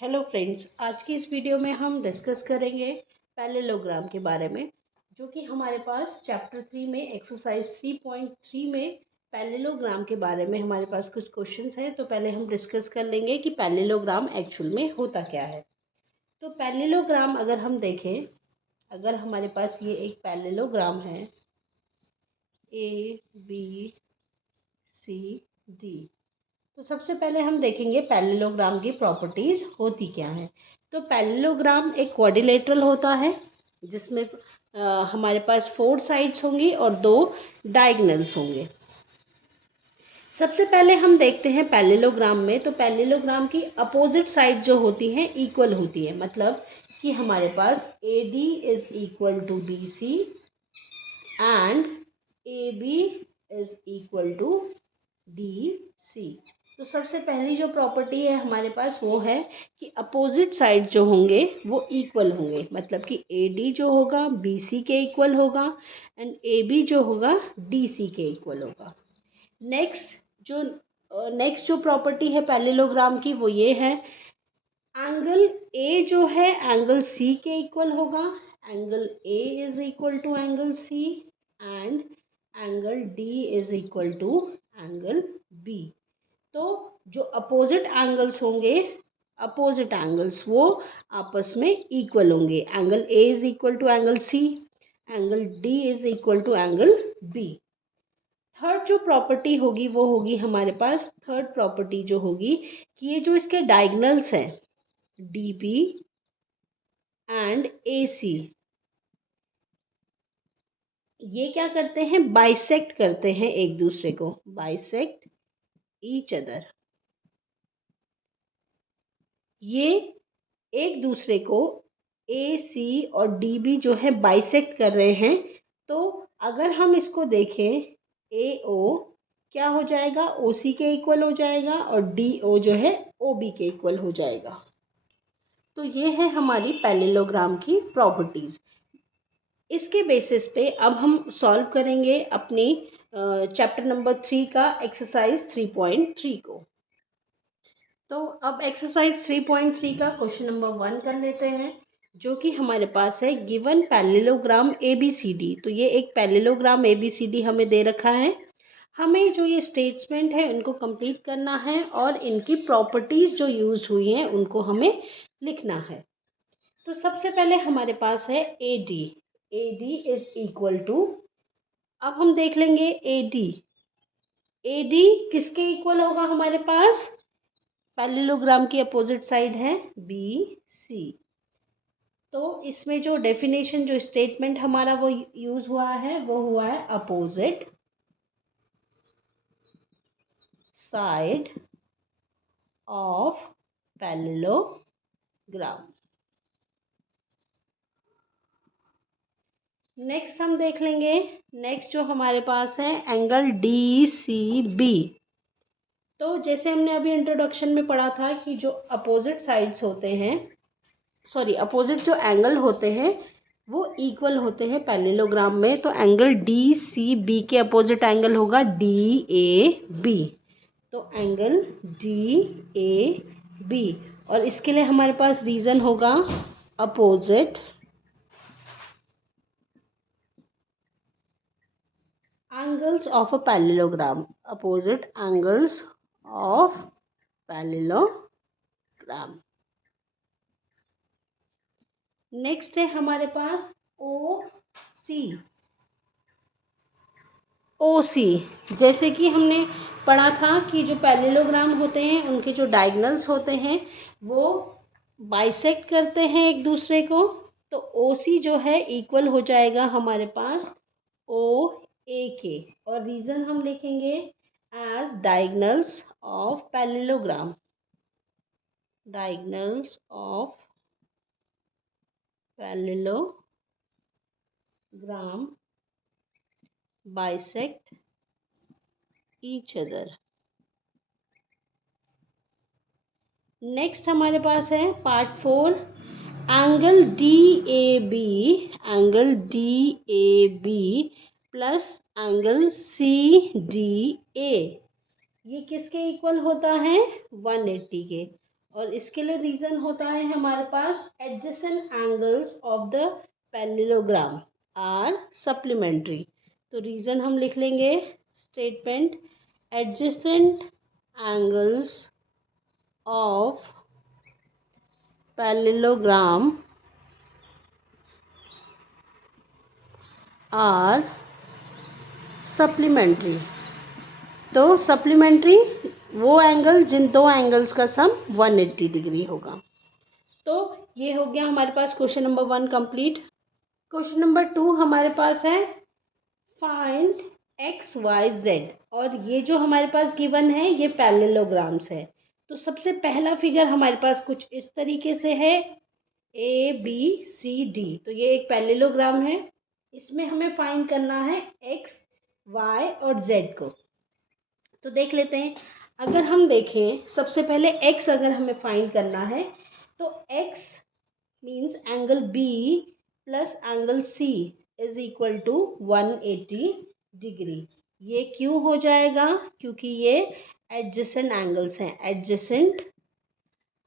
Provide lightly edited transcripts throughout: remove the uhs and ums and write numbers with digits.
Hello friends, आज की इस वीडियो में हम डिस्कस करेंगे पैरेललोग्राम के बारे में, जो कि हमारे पास चैप्टर 3 में एक्सरसाइज 3.3 में पैरेललोग्राम के बारे में हमारे पास कुछ क्वेश्चंस हैं। तो पहले हम डिस्कस कर लेंगे कि पैरेललोग्राम एक्चुअल में होता क्या है। तो पैरेललोग्राम अगर हम देखें, अगर हमारे पास ये एक पैरेललोग्राम है ABCD, तो सबसे पहले हम देखेंगे पैरेललोग्राम की प्रॉपर्टीज होती क्या है। तो पैरेललोग्राम एक क्वाड्रिलेटरल होता है जिसमें हमारे पास 4 साइड्स होंगी और 2 डायगोनल्स होंगे। सबसे पहले हम देखते हैं पैरेललोग्राम में, तो पैरेललोग्राम की अपोजिट साइड जो होती हैं इक्वल होती है। मतलब कि हमारे पास AD is equal to BC and AB is equal to DC। तो सबसे पहली जो प्रॉपर्टी है हमारे पास वो है कि अपोजिट साइड जो होंगे वो इक्वल होंगे। मतलब कि AD जो होगा BC के इक्वल होगा एंड AB जो होगा DC के इक्वल होगा। नेक्स्ट जो प्रॉपर्टी है पैरेललोग्राम की वो ये है, एंगल A जो है एंगल C के इक्वल होगा। Angle A is equal to angle C and angle D is equal to angle B। तो जो अपोजिट एंगल्स होंगे, अपोजिट एंगल्स वो आपस में इक्वल होंगे। Angle A is equal to angle C, angle D is equal to angle B। Third जो property होगी वो होगी हमारे पास, थर्ड प्रॉपर्टी जो होगी कि ये जो इसके डायगोनल्स हैं DB एंड AC, ये क्या करते हैं, बाइसेक्ट करते हैं एक दूसरे को, बाइसेक्ट ईच अदर। ये एक दूसरे को AC और DB जो है बाइसेक्ट कर रहे हैं। तो अगर हम इसको देखें, AO क्या हो जाएगा, OC के इक्वल हो जाएगा और DO जो है OB के इक्वल हो जाएगा। तो ये है हमारी पैरेललोग्राम की प्रॉपर्टीज। इसके बेसिस पे अब हम सॉल्व करेंगे अपनी चैप्टर नंबर 3 का एक्सरसाइज 3.3 को। तो अब एक्सरसाइज 3.3 का क्वेश्चन नंबर 1 कर लेते हैं, जो कि हमारे पास है गिवन पैरेललोग्राम ABCD। तो ये एक पैरेललोग्राम ABCD हमें दे रखा है। हमें जो ये स्टेटमेंट है उनको कंप्लीट करना है और इनकी प्रॉपर्टीज जो यूज हुई हैं उनको हमें लिखना है। तो सबसे पहले हमारे पास है AD इज इक्वल टू, अब हम देख लेंगे AD किसके इक्वल होगा हमारे पास, पैरेललोग्राम की अपोजिट साइड है BC। तो इसमें जो डेफिनेशन, जो स्टेटमेंट हमारा वो यूज हुआ है वो हुआ है opposite side of parallelogram. Next हम देख लेंगे, नेक्स्ट जो हमारे पास है एंगल DCB। तो जैसे हमने अभी इंट्रोडक्शन में पढ़ा था कि जो अपोजिट साइड्स होते हैं, सॉरी अपोजिट जो एंगल होते हैं वो इक्वल होते हैं पैरेललोग्राम में। तो एंगल DCB के अपोजिट एंगल होगा DAB। तो एंगल DAB, और इसके लिए हमारे पास रीज़न होगा opposite angles of a parallelogram, opposite angles of parallelogram। Next है हमारे पास OC। जैसे कि हमने पढ़ा था कि जो पैरेललोग्राम होते हैं उनके जो डायगोनल्स होते हैं वो बाइसेक्ट करते हैं एक दूसरे को। तो OC जो है इक्वल हो जाएगा हमारे पास OA के, और रीजन हम लिखेंगे as diagonals of parallelogram, diagonals of parallelogram bisect each other. Next हमारे पास है part 4, angle DAB plus angle CDA, ये किसके इक्वल होता है, 180 के। और इसके लिए रीज़न होता है हमारे पास adjacent angles of the parallelogram are supplementary. तो रीज़न हम लिख लेंगे, statement adjacent angles of parallelogram are supplementary. तो सप्लीमेंट्री वो एंगल जिन दो एंगल्स का सम 180 डिग्री होगा। तो ये हो गया हमारे पास question number 1 complete. Question number 2 हमारे पास है फाइंड एक्स वाई जेड, और ये जो हमारे पास गिवन है ये पैरेललोग्राम्स है। तो सबसे पहला फिगर हमारे पास कुछ इस तरीके से है, ए बी सी डी। तो ये एक पैरेललोग्राम है, इसमें हमें फाइंड करना है एक्स वाई और जेड को। तो देख लेते हैं। अगर हम देखें सबसे पहले x अगर हमें फाइंड करना है तो x means angle B plus angle C is equal to 180 degree. ये क्यों हो जाएगा? क्योंकि ये एडजेसेंट एंगल्स हैं, एडजेसेंट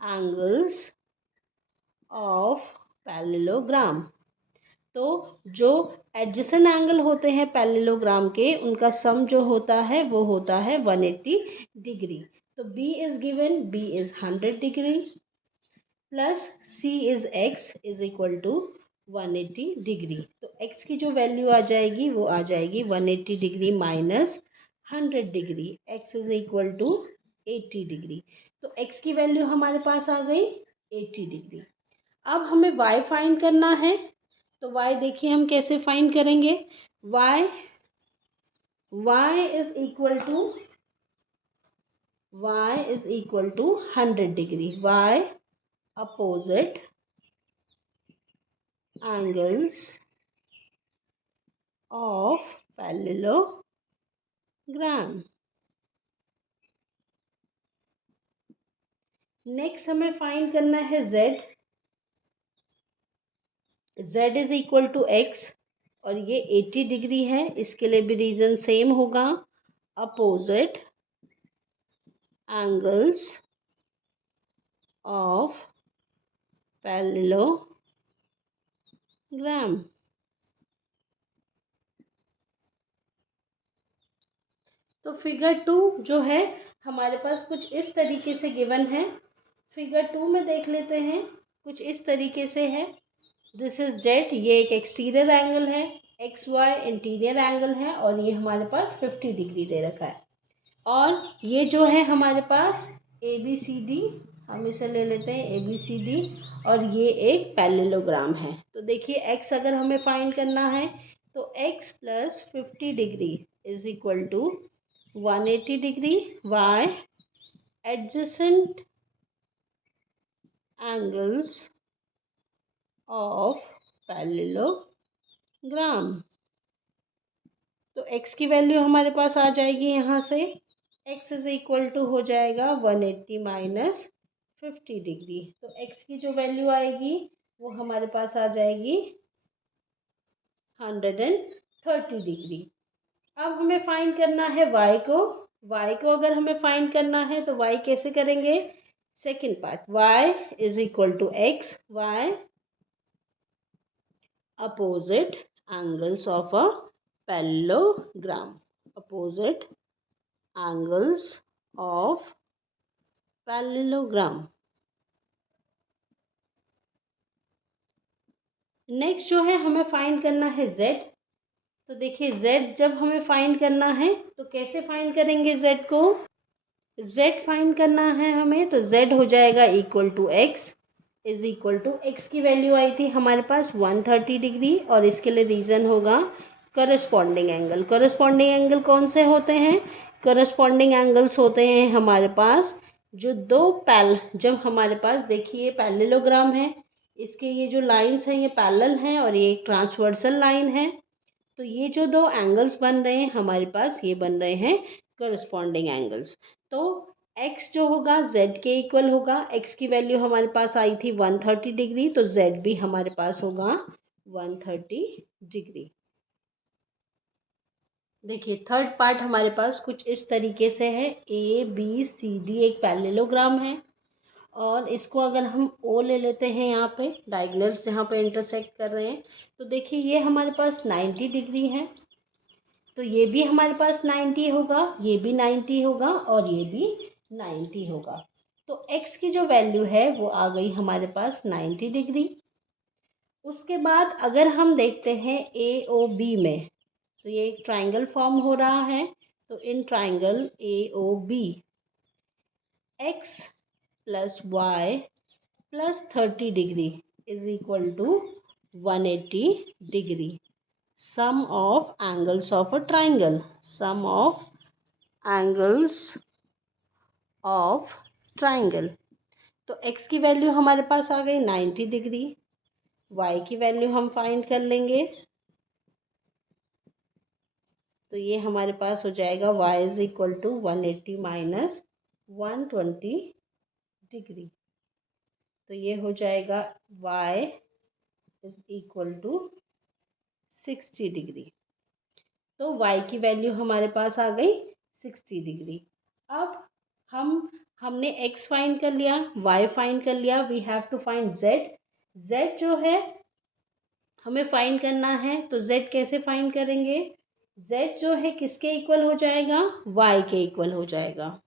एंगल्स ऑफ पैरेललोग्राम। तो जो एडजेसेंट एंगल होते हैं पैरेललोग्राम के, उनका सम जो होता है वो होता है 180 डिग्री। तो B is given, B is 100 degree plus C is x is equal to 180 degree. तो x की जो वैल्यू आ जाएगी वो आ जाएगी 180 degree minus 100 degree, x is equal to 80 degree. तो x की वैल्यू हमारे पास आ गई 80 डिग्री। अब हमें y फाइंड करना है। तो y देखिए हम कैसे फाइंड करेंगे। y is equal to 100 degree. y opposite angles of parallelogram. Next हमें फाइंड करना है z is equal to x, और ये 80 डिग्री है, इसके लिए भी रीजन सेम होगा, अपोजिट एंगल्स ऑफ पैरेललोग्राम। तो फिगर 2 जो है हमारे पास कुछ इस तरीके से गिवन है। फिगर 2 में देख लेते हैं, कुछ इस तरीके से है। दिस इज जेड, ये एक एक्सटीरियर एंगल है, एक्स वाई इंटीरियर एंगल है, और ये हमारे पास 50 डिग्री दे रखा है। और ये जो है हमारे पास ए बी सी डी, हम इसे ले लेते हैं ए बी सी डी, और ये एक पैरेललोग्राम है। तो देखिए एक्स अगर हमें फाइंड करना है तो x plus 50 degree is equal to 180 degree, why adjacent angles of parallelogram. तो x की वैल्यू हमारे पास आ जाएगी, यहाँ से x इज इक्वल टू हो जाएगा 180 माइनस 50 डिग्री। तो x की जो वैल्यू आएगी वो हमारे पास आ जाएगी 130 डिग्री। अब हमें फाइंड करना है y को। y को अगर हमें फाइंड करना है तो y कैसे करेंगे? Second part, y is equal to x, y opposite angles of a parallelogram, opposite angles of parallelogram। Next जो है हमें फाइंड करना है z। तो देखिए z जब हमें फाइंड करना है तो कैसे फाइंड करेंगे z को? z फाइंड करना है हमें तो z हो जाएगा equal to x is equal to, x की वैल्यू आई थी हमारे पास 130 डिग्री, और इसके लिए रीज़न होगा करस्पॉन्डिंग एंगल। करस्पॉन्डिंग एंगल कौन से होते हैं? करस्पॉन्डिंग एंगल्स होते हैं हमारे पास जो जब हमारे पास देखिए पैरेललोग्राम है, इसके ये जो लाइंस हैं ये पैरेलल हैं और ये एक ट्रांसवर्सल लाइन है। तो ये जो दो एंगल्स बन रहे हैं हमारे पास, ये बन रहे हैं करस्पॉन्डिंग एंगल्स। तो x जो होगा z के इक्वल होगा। x की वैल्यू हमारे पास आई थी 130 डिग्री, तो z भी हमारे पास होगा 130 डिग्री। देखिए थर्ड पार्ट हमारे पास कुछ इस तरीके से है, ए बी सी डी एक पैरेललोग्राम है, और इसको अगर हम ओ ले लेते हैं यहाँ पे डायगोनल्स जहाँ पे इंटरसेक्ट कर रहे हैं, तो देखिए ये हमारे पास 90 डिग्री है, तो ये भी हमारे पास 90 होगा, ये भी 90 होगा और ये भी 90 होगा। तो x की जो वैल्यू है वो आ गई हमारे पास 90 डिग्री। उसके बाद अगर हम देखते हैं ए ओ बी में, तो ये एक ट्राइंगल फॉर्म हो रहा है। तो in triangle A O B x plus y plus 30 degree is equal to 180 degree. Sum of angles of a triangle. Sum of angles of triangle. तो x की वैल्यू हमारे पास आ गई 90 डिग्री, y की वैल्यू हम फाइंड कर लेंगे। तो ये हमारे पास हो जाएगा y is equal to 180 minus 120 degree. तो ये हो जाएगा y is equal to 60 degree. तो y की वैल्यू हमारे पास आ गई 60 डिग्री। अब हमने x फाइंड कर लिया, y फाइंड कर लिया, we have to find z। z जो है हमें फाइंड करना है, तो z कैसे फाइंड करेंगे? z जो है किसके इक्वल हो जाएगा? y के इक्वल हो जाएगा।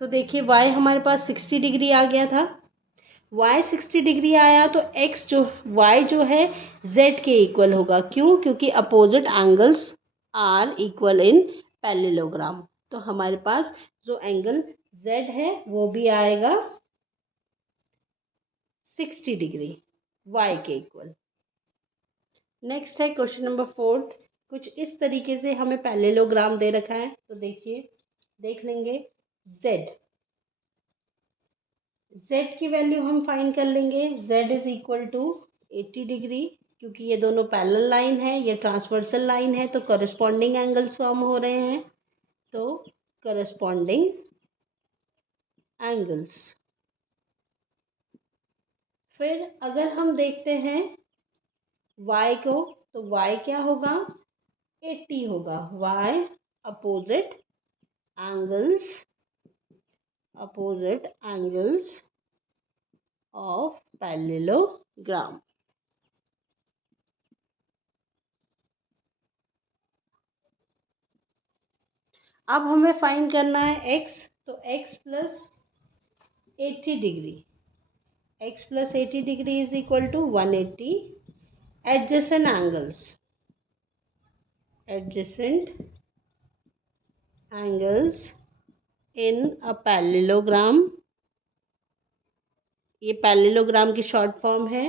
तो देखिए y हमारे पास 60 डिग्री आ गया था, y 60 डिग्री आया तो x जो y जो है z के इक्वल होगा। क्यों? क्योंकि opposite angles are equal in parallelogram. तो हमारे पास जो एंगल z है वो भी आएगा 60 डिग्री y के इक्वल। नेक्स्ट है क्वेश्चन नंबर 4। कुछ इस तरीके से हमें पैरेललोग्राम दे रखा है, तो देखिए देख लेंगे। z की वैल्यू हम फाइंड कर लेंगे। z is equal to 80 degree, क्योंकि ये दोनों पैरेलल लाइन है, ये ट्रांसवर्सल लाइन है, तो करस्पॉन्डिंग एंगल्स फॉर्म हो रहे हैं। तो करस्पॉन्डिंग एंगल्स। फिर अगर हम देखते हैं y को, तो y क्या होगा? 80 होगा। y opposite angles of parallelogram. अब हमें फाइंड करना है x, तो x plus 80 degree, x plus 80 degree is equal to 180 adjacent angles in a parallelogram. ये पैरेललोग्राम की शॉर्ट फॉर्म है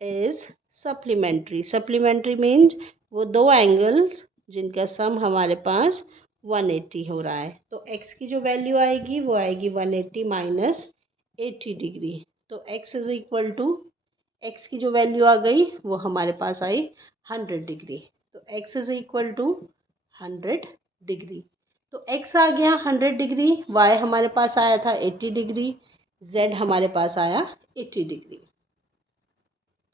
इज सप्लीमेंट्री मीन्स वो दो एंगल्स जिनका सम हमारे पास 180 हो रहा है। तो x की जो वैल्यू आएगी वो आएगी 180 माइनस 80 डिग्री। तो x is equal to, x की जो वैल्यू आ गई वो हमारे पास आई 100 डिग्री। तो x is equal to 100 degree. तो x आ गया 100 डिग्री, y हमारे पास आया था 80 डिग्री, z हमारे पास आया 80 डिग्री।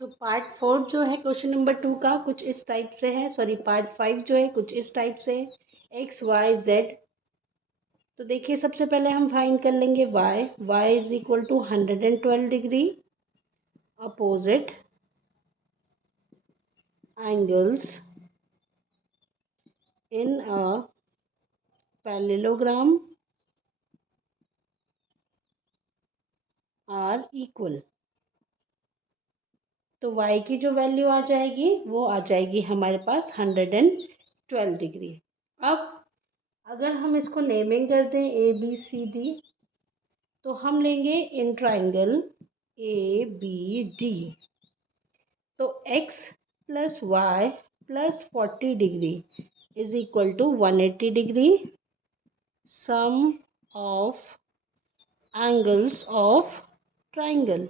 तो पार्ट 4 जो है क्वेश्चन नंबर 2 का कुछ इस टाइप से है, सॉरी पार्ट 5 जो है कुछ इस टाइप से है, एक्स वाई जेड। तो देखिए सबसे पहले हम फाइंड कर लेंगे y is equal to 112 degree opposite angles in a parallelogram are equal. तो y की जो वैल्यू आ जाएगी वो आ जाएगी हमारे पास 112 डिग्री। अब अगर हम इसको नेमिंग कर दें ए बी सी डी, तो हम लेंगे in triangle A B D. तो x plus y plus 40 degree is equal to 180 degree. Sum of angles of triangle,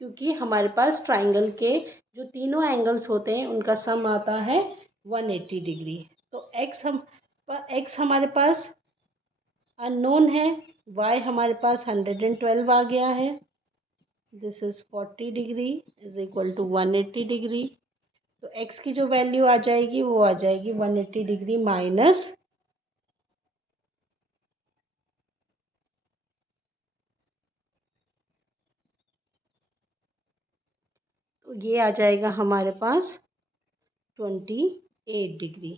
क्योंकि हमारे पास ट्राइंगल के जो तीनों एंगल्स होते हैं उनका सम आता है 180 डिग्री। तो x हमारे पास अननोन है, y हमारे पास 112 आ गया है, this is 40 degree is equal to 180 degree. तो x की जो वैल्यू आ जाएगी वो आ जाएगी 180 डिग्री माइनस तो ये आ जाएगा हमारे पास 28 डिग्री।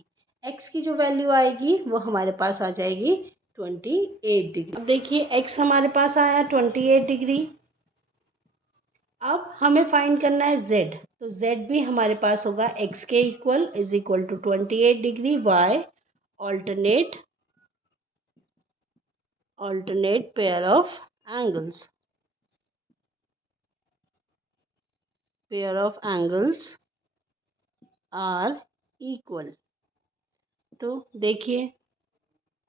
एक्स की जो वैल्यू आएगी वो हमारे पास आ जाएगी 28 डिग्री। अब देखिए एक्स हमारे पास आया 28 डिग्री। अब हमें फाइंड करना है जेड, तो जेड भी हमारे पास होगा एक्स के equal is equal to 28 degree y alternate pair of angles are equal। तो देखिए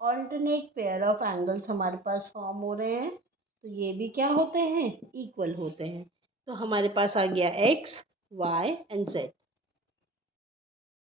ऑल्टरनेट पेयर ऑफ एंगल्स हमारे पास फॉर्म हो रहे हैं, तो ये भी क्या होते हैं, इक्वल होते हैं। तो हमारे पास आ गया एक्स वाई एंड जेड।